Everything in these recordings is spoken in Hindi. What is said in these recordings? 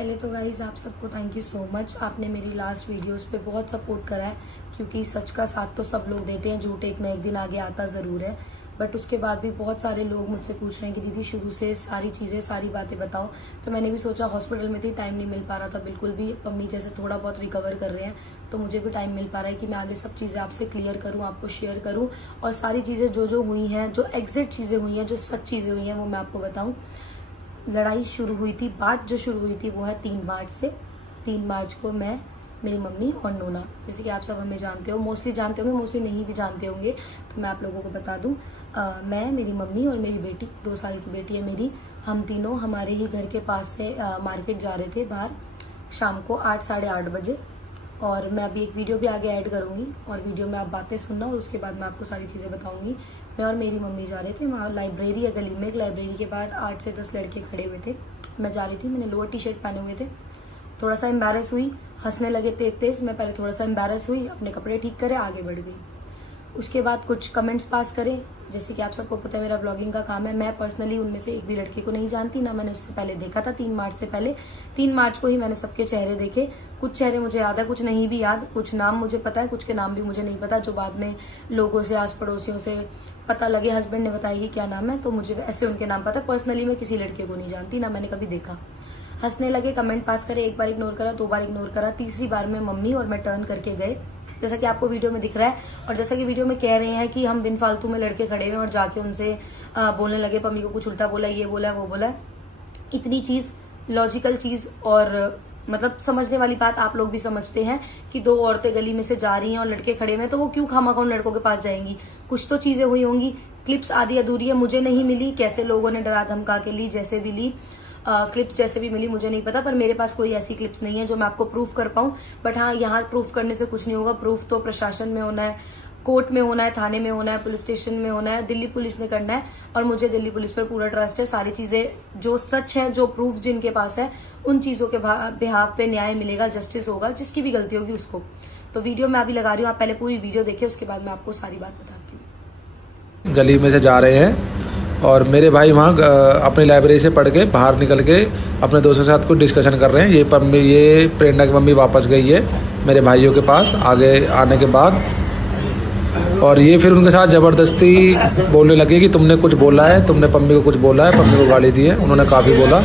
पहले तो गाइज़ आप सबको थैंक यू सो मच। आपने मेरी लास्ट वीडियोस पे बहुत सपोर्ट करा है, क्योंकि सच का साथ तो सब लोग देते हैं, झूठ एक ना एक दिन आगे आता ज़रूर है। बट उसके बाद भी बहुत सारे लोग मुझसे पूछ रहे हैं कि दीदी शुरू से सारी चीज़ें सारी बातें बताओ। तो मैंने भी सोचा, हॉस्पिटल में थी, टाइम नहीं मिल पा रहा था बिल्कुल भी। मम्मी जैसे थोड़ा बहुत रिकवर कर रहे हैं तो मुझे भी टाइम मिल पा रहा है कि मैं आगे सब चीज़ें आपसे क्लियर करूँ, आपको शेयर करूँ, और सारी चीज़ें जो जो हुई हैं, जो एग्जैक्ट चीज़ें हुई हैं, जो सच चीज़ें हुई हैं, वो मैं आपको बताऊँ। लड़ाई शुरू हुई थी, बात जो शुरू हुई थी वो है 3 मार्च से। 3 मार्च को मैं, मेरी मम्मी और नोना, जैसे कि आप सब हमें जानते हो, मोस्टली जानते होंगे, मोस्टली नहीं भी जानते होंगे, तो मैं आप लोगों को बता दूं। मैं, मेरी मम्मी और मेरी बेटी, 2 साल की बेटी है मेरी, हम तीनों हमारे ही घर के पास से मार्केट जा रहे थे बाहर, शाम को 8 साढ़े 8 बजे। और मैं अभी एक वीडियो भी आगे ऐड करूँगी, और वीडियो में आप बातें सुनना, और उसके बाद मैं आपको सारी चीज़ें बताऊँगी। मैं और मेरी मम्मी जा रहे थे वहाँ, लाइब्रेरी है गली में, एक लाइब्रेरी के बाहर 8 से 10 लड़के खड़े हुए थे। मैं जा रही थी, मैंने लोअर टी शर्ट पहने हुए थे, थोड़ा सा एम्बैरस हुई, हंसने लगे तेज तेज। मैं पहले थोड़ा सा एम्बैरस हुई, अपने कपड़े ठीक करे, आगे बढ़ गई। उसके बाद कुछ कमेंट्स पास करें, जैसे कि आप सबको पता है मेरा ब्लॉगिंग का काम है। मैं पर्सनली उनमें से एक भी लड़की को नहीं जानती, ना मैंने उससे पहले देखा था। 3 मार्च से पहले, 3 मार्च को ही मैंने सबके चेहरे देखे। कुछ चेहरे मुझे याद है, कुछ नहीं भी याद, कुछ नाम मुझे पता है, कुछ के नाम भी मुझे नहीं पता, जो बाद में लोगों से, आस पड़ोसियों से पता लगे, हस्बैंड ने बताया कि क्या नाम है, तो मुझे ऐसे उनके नाम पता है। पर्सनली मैं किसी लड़के को नहीं जानती, ना मैंने कभी देखा। हंसने लगे, कमेंट पास करे, एक बार इग्नोर करा, 2 बार इग्नोर करा, तीसरी बार में मम्मी और मैं टर्न करके गए, जैसा कि आपको वीडियो में दिख रहा है। और जैसा कि वीडियो में कह रहे हैं कि हम बिन फालतू में लड़के खड़े हुए और जाके उनसे बोलने लगे, मम्मी को कुछ उल्टा बोला, ये बोला, वो बोला। इतनी चीज, लॉजिकल चीज, और मतलब समझने वाली बात आप लोग भी समझते हैं कि 2 औरतें गली में से जा रही हैं और लड़के खड़े हुए हैं, तो वो क्यों खामखा उन लड़कों के पास जाएंगी। कुछ तो चीजें हुई होंगी, क्लिप्स आधी अधूरी है, मुझे नहीं मिली, कैसे लोगों ने डरा धमका के ली, जैसे भी ली, क्लिप्स जैसे भी मिली मुझे नहीं पता, पर मेरे पास कोई ऐसी क्लिप्स नहीं है जो मैं आपको प्रूफ कर पाऊं। बट हाँ, यहाँ प्रूफ करने से कुछ नहीं होगा, प्रूफ तो प्रशासन में होना है, कोर्ट में होना है, थाने में होना है, पुलिस स्टेशन में होना है, दिल्ली पुलिस ने करना है, और मुझे दिल्ली पुलिस पर पूरा ट्रस्ट है। सारी चीजें जो सच है, जो प्रूफ जिनके पास है, उन चीजों के बिहाफ पे न्याय मिलेगा, जस्टिस होगा, जिसकी भी गलती होगी उसको। तो वीडियो मैं अभी लगा रही हूँ, आप पहले पूरी वीडियो देखिए, उसके बाद मैं आपको सारी बात बताती हूँ। गली में से जा रहे हैं और मेरे भाई वहाँ अपनी लाइब्रेरी से पढ़ के बाहर निकल के अपने दोस्तों के साथ कुछ डिस्कशन कर रहे हैं। ये प्रेरणा की मम्मी वापस गई है मेरे भाइयों के पास आगे आने के बाद, और ये फिर उनके साथ ज़बरदस्ती बोलने लगे कि तुमने कुछ बोला है, तुमने पम्मी को कुछ बोला है, पम्मी को गाली दी है। उन्होंने काफ़ी बोला,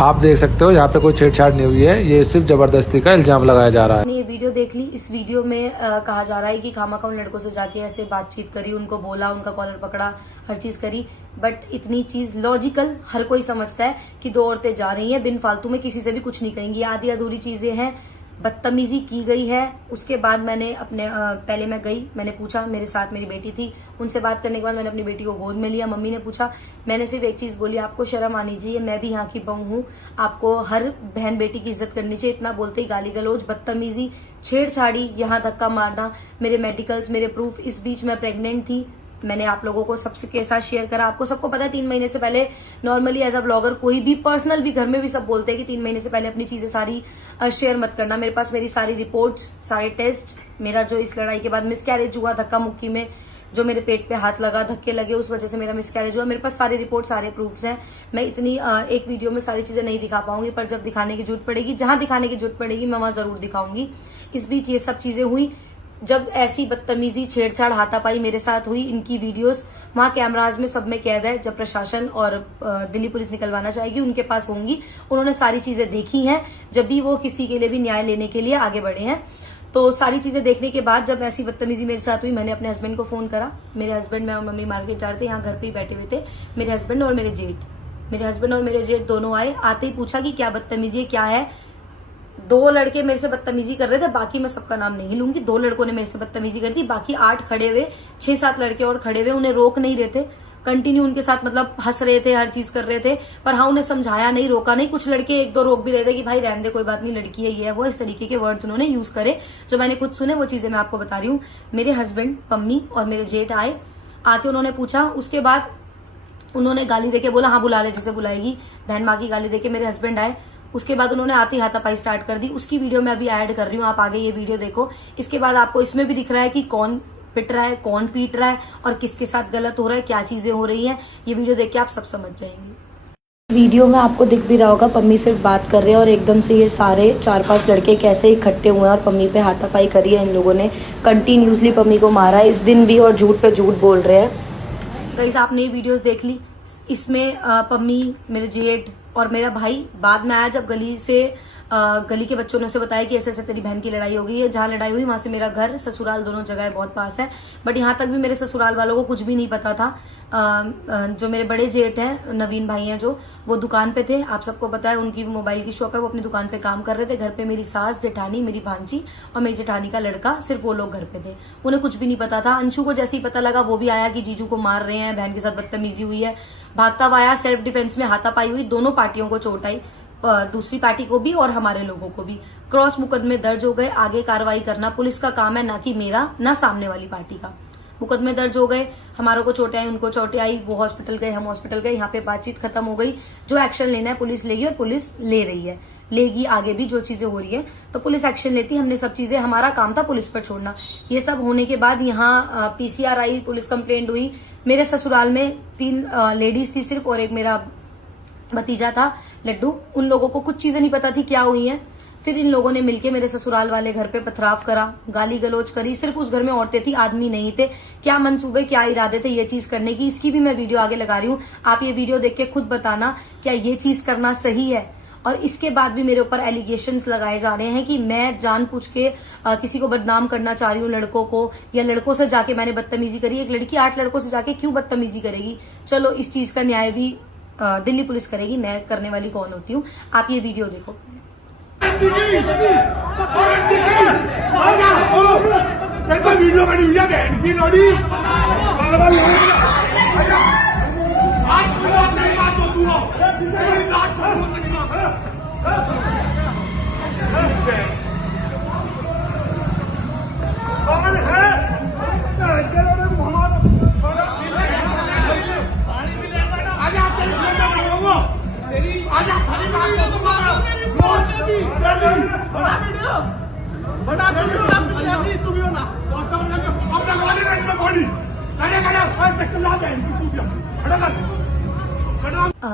आप देख सकते हो यहाँ पे कोई छेड़छाड़ नहीं हुई है, ये सिर्फ ज़बरदस्ती का इल्ज़ाम लगाया जा रहा है। ये वीडियो देख ली, इस वीडियो में कहा जा रहा है कि खामखा उन लड़कों से जाके ऐसे बातचीत करी, उनको बोला, उनका कॉलर पकड़ा, हर चीज करी। बट इतनी चीज लॉजिकल हर कोई समझता है कि 2 औरतें जा रही हैं, बिन फालतू में किसी से भी कुछ नहीं कहेंगी, आधी अधूरी चीजें हैं, बदतमीजी की गई है। उसके बाद मैंने अपने पहले मैं गई, मैंने पूछा, मेरे साथ मेरी बेटी थी, उनसे बात करने के बाद मैंने अपनी बेटी को गोद में लिया। मम्मी ने पूछा, मैंने सिर्फ एक चीज बोली, आपको शर्म आनी चाहिए, मैं भी यहाँ की बहू हूँ, आपको हर बहन बेटी की इज्जत करनी चाहिए। इतना बोलते ही गाली गलौज, बदतमीजी, छेड़छाड़ी, यहाँ धक्का मारना, मेरे मेडिकल्स, मेरे प्रूफ। इस बीच मैं प्रेग्नेंट थी, मैंने आप लोगों को सबसे के साथ शेयर करा। आपको सबको पता है 3 महीने से पहले नॉर्मली एज अ ब्लॉगर, कोई भी पर्सनल भी घर में भी सब बोलते हैं कि 3 महीने से पहले अपनी चीजें सारी शेयर मत करना। मेरे पास मेरी सारी रिपोर्ट्स, सारे टेस्ट, मेरा जो इस लड़ाई के बाद मिसकैरेज हुआ, धक्का मुक्की में जो मेरे पेट पे हाथ लगा, धक्के लगे, उस वजह से मेरा मिसकैरेज हुआ, मेरे पास सारे रिपोर्ट, सारे प्रूफ्स हैं। मैं इतनी एक वीडियो में सारी चीजें नहीं दिखा पाऊंगी, पर जब दिखाने की जरूरत पड़ेगी, जहां दिखाने की जरूरत पड़ेगी, मैं वहां जरूर दिखाऊंगी। इस बीच ये सब चीजें हुई, जब ऐसी बदतमीजी, छेड़छाड़, हाथापाई मेरे साथ हुई, इनकी वीडियोस वहां कैमराज में सब में कैद है। जब प्रशासन और दिल्ली पुलिस निकलवाना चाहेगी, उनके पास होंगी, उन्होंने सारी चीजें देखी हैं, जब भी वो किसी के लिए भी न्याय लेने के लिए आगे बढ़े हैं। तो सारी चीजें देखने के बाद जब ऐसी बदतमीजी मेरे साथ हुई, मैंने अपने हस्बैंड को फोन करा। मेरे हस्बैंड, मैं और मम्मी मार्केट जा रहे थे, यहाँ घर पे ही बैठे हुए थे, मेरे हस्बैंड और मेरे जेठ दोनों आए। आते ही पूछा कि क्या बदतमीजी है, क्या है। 2 लड़के मेरे से बदतमीजी कर रहे थे, बाकी मैं सबका नाम नहीं लूंगी, 2 लड़कों ने मेरे से बदतमीजी कर दी, बाकी 8 खड़े हुए, 6-7 लड़के और खड़े हुए, उन्हें रोक नहीं रहे थे, कंटिन्यू उनके साथ मतलब हंस रहे थे, हर चीज कर रहे थे, पर हाँ उन्हें समझाया नहीं, रोका नहीं। कुछ लड़के 1-2 रोक भी रहे थे कि भाई रहने दे, कोई बात नहीं, लड़की है, ये है वो, इस तरीके के वर्ड्स उन्होंने यूज करे, जो मैंने खुद सुने, वो चीजें मैं आपको बता रही हूँ। मेरे हस्बैंड, पम्मी और मेरे जेठ आए, आके उन्होंने पूछा, उसके बाद उन्होंने गाली देके बोला, हाँ बुला ले जिसे बुलाएगी, बहन माँ की गाली देके मेरे हस्बैंड आए। उसके बाद उन्होंने आती हाथापाई स्टार्ट कर दी, उसकी वीडियो मैं अभी ऐड कर रही हूँ, आप आगे ये वीडियो देखो। इसके बाद आपको इसमें भी दिख रहा है कि कौन पिट रहा है, कौन पीट रहा है, और किसके साथ गलत हो रहा है, क्या चीजें हो रही हैं। ये वीडियो देख के आप सब समझ जाएंगे। वीडियो में आपको दिख भी रहा होगा पम्मी सिर्फ बात कर रहे हैं और एकदम से ये सारे 4-5 लड़के कैसे इकट्ठे हुए हैं और पम्मी पे हाथापाई करी है। इन लोगों ने कंटिन्यूसली पम्मी को मारा है, इस दिन भी, और झूठ पे झूठ बोल रहे हैं। गाइस आपने ये वीडियोस देख ली, इसमें पम्मी, मेरे जेठ और मेरा भाई बाद में आया जब गली के बच्चों ने उसे बताया कि ऐसे ऐसे तेरी बहन की लड़ाई हो गई है। जहाँ लड़ाई हुई वहां से मेरा घर ससुराल दोनों जगह बहुत पास है, बट यहाँ तक भी मेरे ससुराल वालों को कुछ भी नहीं पता था। जो मेरे बड़े जेठ हैं, नवीन भाई हैं, जो वो दुकान पे थे, आप सबको पता है उनकी मोबाइल की शॉप है, वो अपनी दुकान पे काम कर रहे थे। घर पे मेरी सास, जेठानी, मेरी भांजी और मेरी जेठानी का लड़का, सिर्फ वो लोग घर पे थे। उन्हें कुछ भी नहीं पता था। अंशु को जैसे ही पता लगा वो भी आया कि जीजू को मार रहे हैं, बहन के साथ बदतमीजी हुई है, भागता हुआ आया। सेल्फ डिफेंस में हाथापाई हुई, दोनों पार्टियों को चोट आई, दूसरी पार्टी को भी और हमारे लोगों को भी। क्रॉस मुकदमे दर्ज हो गए, आगे कार्रवाई करना पुलिस का काम है, ना कि मेरा, ना सामने वाली पार्टी का। मुकदमे दर्ज हो गए, हमारों को चोटें आई, उनको चोटें आई, वो हॉस्पिटल गए, हम हॉस्पिटल गए, यहाँ पे बातचीत खत्म हो गई। जो एक्शन लेना है पुलिस लेगी और पुलिस ले रही है, लेगी आगे भी। जो चीजें हो रही है तो पुलिस एक्शन लेती, हमने सब चीजें, हमारा काम था पुलिस पर छोड़ना। ये सब होने के बाद यहाँ PCR आई, पुलिस कंप्लेंट हुई। मेरे ससुराल में 3 लेडीज थी सिर्फ और एक मेरा भतीजा था लड्डू। उन लोगों को कुछ चीजें नहीं पता थी क्या हुई हैं। फिर इन लोगों ने मिलके मेरे ससुराल वाले घर पे पथराव करा, गाली गलौज करी। सिर्फ उस घर में औरतें थी, आदमी नहीं थे। क्या मंसूबे, क्या इरादे थे ये चीज करने की, इसकी भी मैं वीडियो आगे लगा रही हूँ। आप ये वीडियो देख के खुद बताना क्या ये चीज करना सही है। और इसके बाद भी मेरे ऊपर एलिगेशंस लगाए जा रहे हैं कि मैं जानबूझ के किसी को बदनाम करना चाह रही हूँ, लड़कों को, या लड़कों से जाके मैंने बदतमीजी करी। एक लड़की 8 लड़कों से जाके क्यों बदतमीजी करेगी? चलो इस चीज का न्याय भी दिल्ली पुलिस करेगी, मैं करने वाली कौन होती हूँ। आप ये वीडियो देखो। वीडियो बनी हुई है बहन की लोड़ी।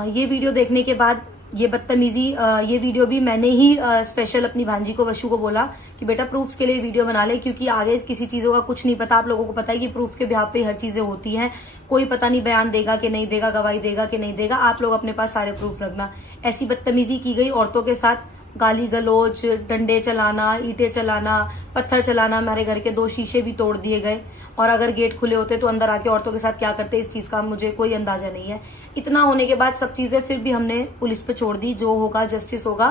ये वीडियो देखने के बाद ये बदतमीजी, ये वीडियो भी मैंने ही स्पेशल अपनी भांजी को, वशु को बोला कि बेटा प्रूफ्स के लिए वीडियो बना ले, क्योंकि आगे किसी चीजों का कुछ नहीं पता। आप लोगों को पता है कि प्रूफ के बिहाफ पे हर चीजें होती हैं। कोई पता नहीं बयान देगा कि नहीं देगा, गवाही देगा कि नहीं देगा। आप लोग अपने पास सारे प्रूफ रखना। ऐसी बदतमीजी की गई औरतों के साथ, गाली गलौज, डंडे चलाना, ईंटें चलाना, पत्थर चलाना। हमारे घर के 2 शीशे भी तोड़ दिए गए, और अगर गेट खुले होते तो अंदर आके औरतों के साथ क्या करते, इस चीज का मुझे कोई अंदाजा नहीं है। इतना होने के बाद सब चीजें फिर भी हमने पुलिस पे छोड़ दी। जो होगा जस्टिस होगा,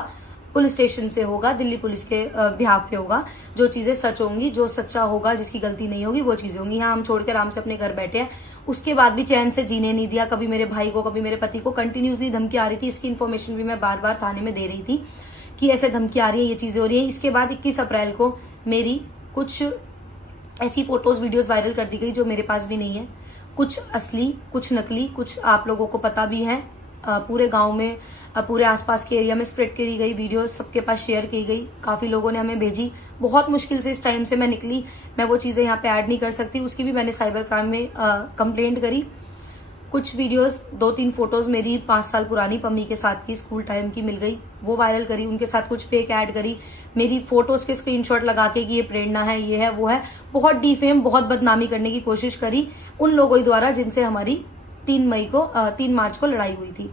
पुलिस स्टेशन से होगा, दिल्ली पुलिस के बिहाफ पे होगा। जो चीजें सच होंगी, जो सच्चा होगा, जिसकी गलती नहीं होगी, वो चीजें होंगी। यहाँ हम छोड़ के आराम से अपने घर बैठे हैं। उसके बाद भी चैन से जीने नहीं दिया। कभी मेरे भाई को, कभी मेरे पति को कंटिन्यूसली धमकी आ रही थी। इसकी इन्फॉर्मेशन भी मैं बार बार थाने में दे रही थी कि ऐसे धमकी आ रही है, ये चीजें हो रही है। इसके बाद 21 अप्रैल को मेरी कुछ ऐसी फोटोज, वीडियोस वायरल कर दी गई जो मेरे पास भी नहीं है। कुछ असली, कुछ नकली, कुछ आप लोगों को पता भी है। पूरे गांव में, पूरे आसपास के एरिया में स्प्रेड करी गई वीडियो, सबके पास शेयर की गई। काफी लोगों ने हमें भेजी। बहुत मुश्किल से इस टाइम से मैं निकली। मैं वो चीजें यहाँ पे ऐड नहीं कर सकती। उसकी भी मैंने साइबर क्राइम में कंप्लेंट करी। कुछ वीडियोस, 2-3 फोटोज मेरी 5 साल पुरानी पम्मी के साथ की, स्कूल टाइम की मिल गई, वो वायरल करी। उनके साथ कुछ फेक ऐड करी, मेरी फोटोज के स्क्रीनशॉट लगा के कि ये प्रेरणा है, ये है, वो है। बहुत डिफेम, बहुत बदनामी करने की कोशिश करी उन लोगों द्वारा जिनसे हमारी 3 मार्च को लड़ाई हुई थी।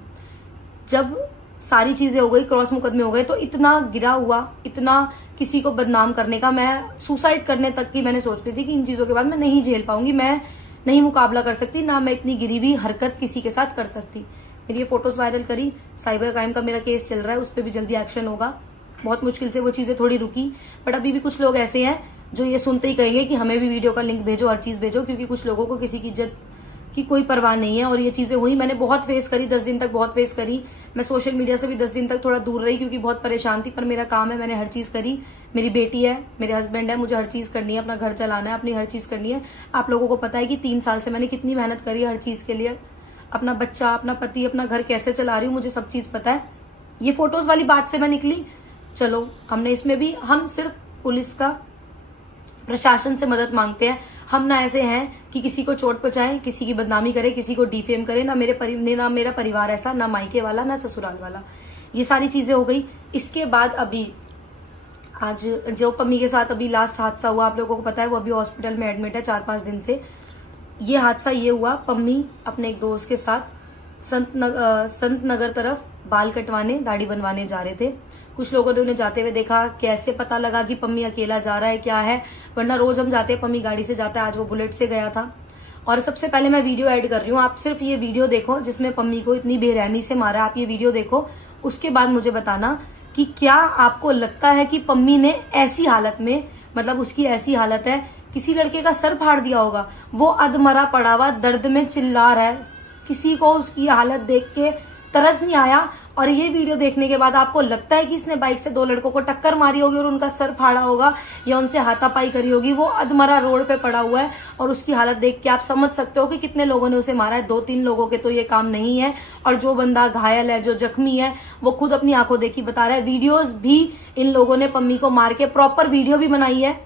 जब सारी चीजें हो गई, क्रॉस मुकदमे हो गए, तो इतना गिरा हुआ, इतना किसी को बदनाम करने का, मैं सुसाइड करने तक की मैंने सोच रही थी कि इन चीजों के बाद मैं नहीं झेल पाऊंगी, मैं नहीं मुकाबला कर सकती, ना मैं इतनी गिरी हुई हरकत किसी के साथ कर सकती। मेरी ये फोटोज वायरल करी। साइबर क्राइम का मेरा केस चल रहा है, उस पर भी जल्दी एक्शन होगा। बहुत मुश्किल से वो चीजें थोड़ी रुकी, बट अभी भी कुछ लोग ऐसे हैं जो ये सुनते ही कहेंगे कि हमें भी वीडियो का लिंक भेजो, हर चीज भेजो, क्योंकि कुछ लोगों को किसी की इज्जत की कोई परवाह नहीं है। और ये चीजें हुई, मैंने बहुत फेस करी, 10 दिन तक बहुत फेस करी। मैं सोशल मीडिया से भी 10 दिन तक थोड़ा दूर रही, क्योंकि बहुत परेशान थी, पर मेरा काम है, मैंने हर चीज करी। मेरी बेटी है, मेरे हस्बैंड है, मुझे हर चीज करनी है, अपना घर चलाना है, अपनी हर चीज करनी है। आप लोगों को पता है कि 3 साल से मैंने कितनी मेहनत करी है हर चीज के लिए। अपना बच्चा, अपना पति, अपना घर कैसे चला रही हूँ, मुझे सब चीज पता है। ये फोटोज वाली बात से मैं निकली। चलो, हमने इसमें भी, हम सिर्फ पुलिस का, प्रशासन से मदद मांगते हैं। हम ना ऐसे हैं कि किसी को चोट पहुंचाए, किसी की बदनामी करे, किसी को डिफेम करे, ना मेरा परिवार ऐसा, ना मायके वाला, ना ससुराल वाला। ये सारी चीजें हो गई। इसके बाद अभी आज जो पम्मी के साथ अभी लास्ट हादसा हुआ, आप लोगों को पता है, वो अभी हॉस्पिटल में एडमिट है 4-5 दिन से। ये हादसा ये हुआ, पम्मी अपने एक दोस्त के साथ संत नगर तरफ बाल कटवाने, दाढ़ी बनवाने जा रहे थे। कुछ लोगों ने उन्हें जाते हुए देखा। कैसे पता लगा कि पम्मी अकेला जा रहा है, क्या है, वरना रोज हम जाते हैं, पम्मी गाड़ी से जाता है, आज वो बुलेट से गया था। और सबसे पहले मैं वीडियो ऐड कर रही हूँ, आप सिर्फ ये वीडियो देखो जिसमें पम्मी को इतनी बेरहमी से मारा। आप ये वीडियो देखो, उसके बाद मुझे बताना कि क्या आपको लगता है कि पम्मी ने ऐसी हालत में, मतलब उसकी ऐसी हालत है, किसी लड़के का सर फाड़ दिया होगा, वो अधमरा पड़ा हुआ दर्द में चिल्ला रहा है, किसी को उसकी हालत देख के तरस नहीं आया। और ये वीडियो देखने के बाद आपको लगता है कि इसने बाइक से 2 लड़कों को टक्कर मारी होगी और उनका सर फाड़ा होगा या उनसे हाथापाई करी होगी। वो अधमरा रोड पे पड़ा हुआ है और उसकी हालत देख के आप समझ सकते हो कि कितने लोगों ने उसे मारा है। 2-3 लोगों के तो ये काम नहीं है। और जो बंदा घायल है, जो जख्मी है, वो खुद अपनी आंखों देखी बता रहा है। वीडियोज भी इन लोगों ने पम्मी को मार के प्रॉपर वीडियो भी बनाई है।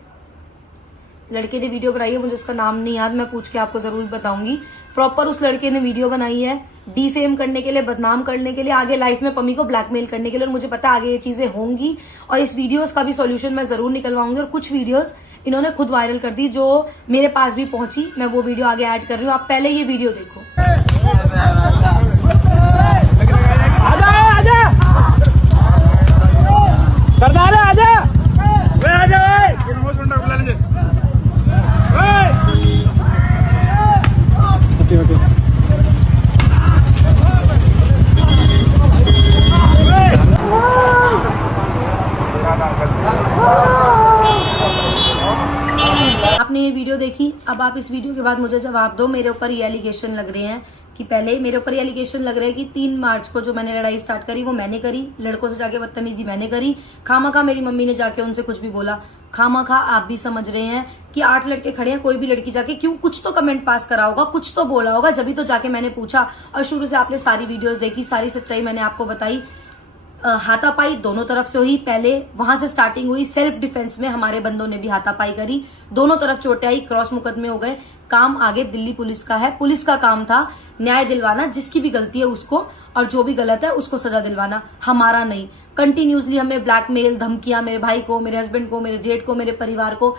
लड़के ने वीडियो बनाई है, मुझे उसका नाम नहीं याद, मैं पूछ के आपको जरूर बताऊंगी। प्रॉपर उस लड़के ने वीडियो बनाई है डिफेम करने के लिए, बदनाम करने के लिए, आगे लाइफ में पम्मी को ब्लैकमेल करने के लिए। और मुझे पता है आगे ये चीजें होंगी और इस वीडियोस का भी सॉल्यूशन मैं जरूर निकलवाऊंगी। और कुछ वीडियोस इन्होंने खुद वायरल कर दी जो मेरे पास भी पहुंची, मैं वो वीडियो आगे ऐड कर रही हूँ। आप पहले ये वीडियो देखो। आपने ये वीडियो देखी, अब आप इस वीडियो के बाद मुझे जवाब दो। मेरे ऊपर ये एलिगेशन लग रहे हैं कि पहले मेरे ऊपर ये एलिगेशन लग रहा है कि 3 मार्च को जो मैंने लड़ाई स्टार्ट करी वो मैंने करी, लड़कों से जाके बदतमीजी मैंने करी। खामखा मेरी मम्मी ने जाके उनसे कुछ भी बोला। खामखा आप भी समझ रहे हैं कि 8 लड़के खड़े हैं, कोई भी लड़की जाके क्यों, कुछ तो कमेंट पास करा होगा, कुछ तो बोला होगा, जब भी तो जाके मैंने पूछा। और शुरू से आपने सारी वीडियोस देखी, सारी सच्चाई मैंने आपको बताई। हाथापाई दोनों तरफ से हुई, पहले वहां से स्टार्टिंग हुई। सेल्फ डिफेंस में हमारे बंदों ने भी हाथापाई करी, दोनों तरफ चोटें आई, क्रॉस मुकदमे हो गए। काम आगे दिल्ली पुलिस का है, पुलिस का काम था न्याय दिलवाना, जिसकी भी गलती है उसको, और जो भी गलत है उसको सजा दिलवाना, हमारा नहीं। कंटिन्यूसली हमें ब्लैकमेल, धमकियां, मेरे भाई को, मेरे हस्बैंड को, मेरे जेठ को, मेरे परिवार को।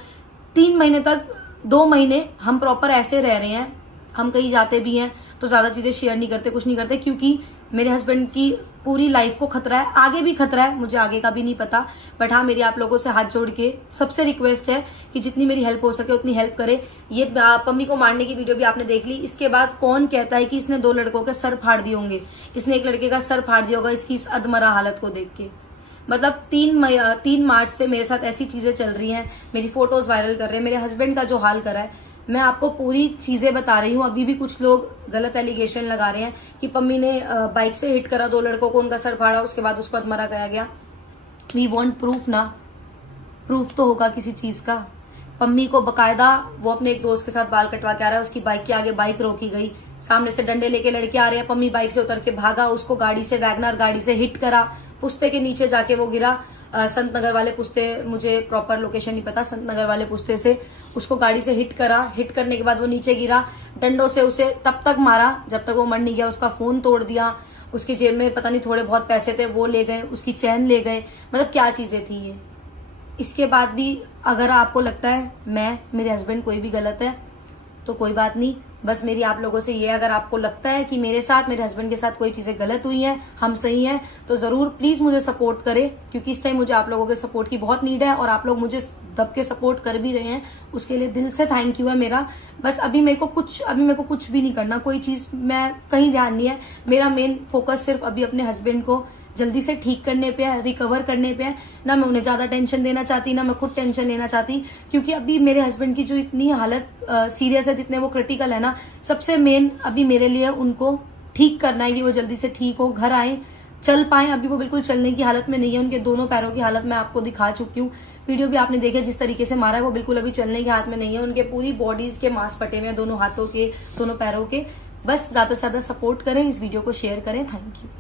3 महीने तक, 2 महीने हम प्रॉपर ऐसे रह रहे हैं। हम कहीं जाते भी हैं तो ज्यादा चीजें शेयर नहीं करते, कुछ नहीं करते, क्योंकि मेरे हस्बैंड की पूरी लाइफ को खतरा है, आगे भी खतरा है, मुझे आगे का भी नहीं पता। बट हाँ, मेरी आप लोगों से हाथ जोड़ के सबसे रिक्वेस्ट है कि जितनी मेरी हेल्प हो सके उतनी हेल्प करे। ये पम्मी को मारने की वीडियो भी आपने देख ली। इसके बाद कौन कहता है कि इसने 2 लड़कों के सर फाड़ दिए होंगे, इसने एक लड़के का सर फाड़ दिया होगा इसकी इस अधमरा हालत को देख के। मतलब 3 मार्च से मेरे साथ ऐसी चीजें चल रही हैं, मेरी फोटोज वायरल कर रहे हैं, मेरे हस्बैंड का जो हाल करा है, मैं आपको पूरी चीजें बता रही हूँ। अभी भी कुछ लोग गलत एलिगेशन लगा रहे हैं कि पम्मी ने बाइक से हिट करा 2 लड़कों को, उनका सर फाड़ा, उसके बाद उसको अधमरा गया गया। वी वांट प्रूफ ना, प्रूफ तो होगा किसी चीज का। पम्मी को बकायदा वो अपने एक दोस्त के साथ बाल कटवा के आ रहा है, उसकी बाइक के आगे बाइक रोकी गई, सामने से डंडे लेके लड़के आ रहे हैं, पम्मी बाइक से उतर के भागा, उसको गाड़ी से, वैगनर गाड़ी से हिट करा, पुस्ते के नीचे जाके वो गिरा। संत नगर वाले पुस्ते, मुझे प्रॉपर लोकेशन नहीं पता, संत नगर वाले पुस्ते से उसको गाड़ी से हिट करा। हिट करने के बाद वो नीचे गिरा, डंडों से उसे तब तक मारा जब तक वो मर नहीं गया। उसका फोन तोड़ दिया, उसकी जेब में पता नहीं थोड़े बहुत पैसे थे वो ले गए, उसकी चैन ले गए, मतलब क्या चीजें थी ये। इसके बाद भी अगर आपको लगता है मैं, मेरे हस्बैंड कोई भी गलत है तो कोई बात नहीं, बस मेरी आप लोगों से ये, अगर आपको लगता है कि मेरे साथ, मेरे हस्बैंड के साथ कोई चीजें गलत हुई हैं, हम सही हैं, तो जरूर प्लीज मुझे सपोर्ट करें, क्योंकि इस टाइम मुझे आप लोगों के सपोर्ट की बहुत नीड है और आप लोग मुझे दब के सपोर्ट कर भी रहे हैं, उसके लिए दिल से थैंक यू है मेरा। बस अभी मेरे को कुछ भी नहीं करना, कोई चीज मैं कहीं ध्यान नहीं है, मेरा मेन फोकस सिर्फ अभी अपने हस्बैंड को जल्दी से ठीक करने पे है, रिकवर करने पे है। ना मैं उन्हें ज्यादा टेंशन देना चाहती, ना मैं खुद टेंशन लेना चाहती, क्योंकि अभी मेरे हस्बैंड की जो इतनी हालत सीरियस है, जितने वो क्रिटिकल है ना, सबसे मेन अभी मेरे लिए उनको ठीक करना है कि वो जल्दी से ठीक हो, घर आए, चल पाए। अभी वो बिल्कुल चलने की हालत में नहीं है, उनके दोनों पैरों की हालत मैं आपको दिखा चुकी हूँ, वीडियो भी आपने देखे, जिस तरीके से मारा है वो बिल्कुल अभी चलने के हाथ में नहीं है। उनके पूरी बॉडीज के मांस फटे हुए हैं, दोनों हाथों के, दोनों पैरों के। बस ज्यादा से ज्यादा सपोर्ट करें, इस वीडियो को शेयर करें। Thank you.